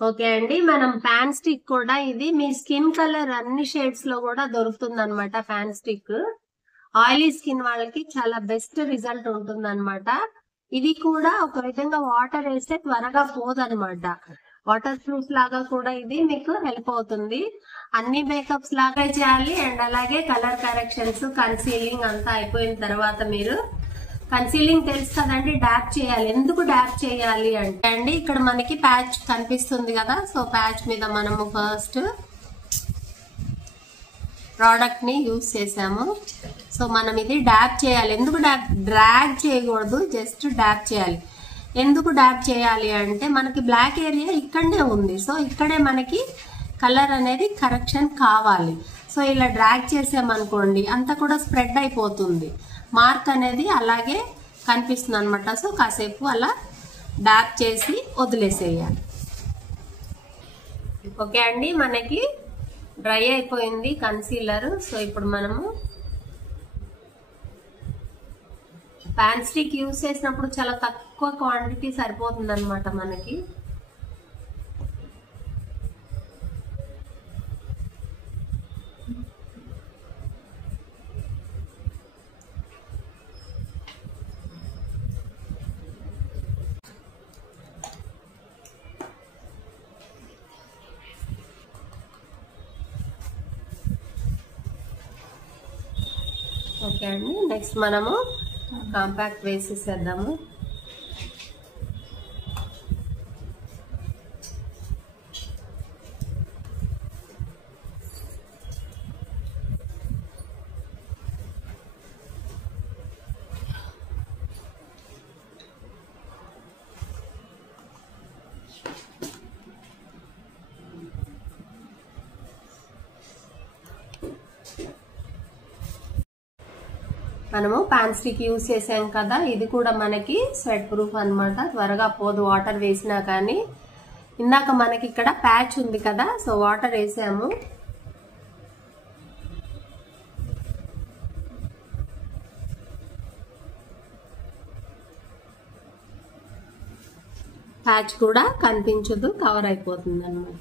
Okay అండి, మనం pan stick కూడా ఇది మీ స్కిన్ కలర్ అన్ని షేడ్స్ లో కూడా దొరుకుతుంది అనమాట. ప్యాన్ స్టిక్ ఆయిలీ స్కిన్ వాళ్ళకి చాలా బెస్ట్ రిజల్ట్ ఉంటుంది అనమాట. ఇది కూడా ఒక విధంగా వాటర్ వేస్తే త్వరగా పోదనమాట. వాటర్ ప్రూఫ్ లాగా కూడా ఇది మీకు హెల్ప్ అవుతుంది. అన్ని మేకప్స్ లాగా చేయాలి. అండ్ అలాగే కలర్ కరెక్షన్స్, కన్సీలింగ్ అంతా అయిపోయిన తర్వాత మీరు కన్సీలింగ్ తెలుసు కదండి, డాప్ చేయాలి. ఎందుకు డాప్ చేయాలి అంటే అండి, ఇక్కడ మనకి ప్యాచ్ కనిపిస్తుంది కదా, సో ప్యాచ్ మీద మనము ఫస్ట్ ప్రోడక్ట్ ని యూజ్ చేసాము. సో మనం ఇది డాప్ చేయాలి. ఎందుకు డ్రాగ్ చేయకూడదు, జస్ట్ డాప్ చేయాలి. ఎందుకు డాప్ చేయాలి అంటే మనకి బ్లాక్ ఏరియా ఇక్కడనే ఉంది, సో ఇక్కడే మనకి కలర్ అనేది కరెక్షన్ కావాలి. సో ఇలా డ్రాగ్ చేసామనుకోండి అంతా కూడా స్ప్రెడ్ అయిపోతుంది, మార్క్ అనేది అలాగే కనిపిస్తుంది అనమాట. సో కాసేపు అలా డాప్ చేసి వదిలేసేయాలి. ఓకే అండి, మనకి డ్రై అయిపోయింది కన్సీలర్. సో ఇప్పుడు మనము ప్యాన్ స్టిక్ యూజ్ చేసినప్పుడు చాలా తక్కువ క్వాంటిటీ సరిపోతుంది అనమాట మనకి. ఓకే అండి, నెక్స్ట్ మనము కాంపాక్ట్ వేసేసేద్దాము. మనము ప్యాన్ స్టిక్ యూజ్ చేసాం కదా, ఇది కూడా మనకి స్వెట్ ప్రూఫ్ అన్నమాట, త్వరగా పోదు వాటర్ వేసినా కానీ. ఇందాక మనకి ఇక్కడ ప్యాచ్ ఉంది కదా, సో వాటర్ వేసాము. ప్యాచ్ కూడా కనిపించదు, కవర్ అయిపోతుంది అన్నమాట.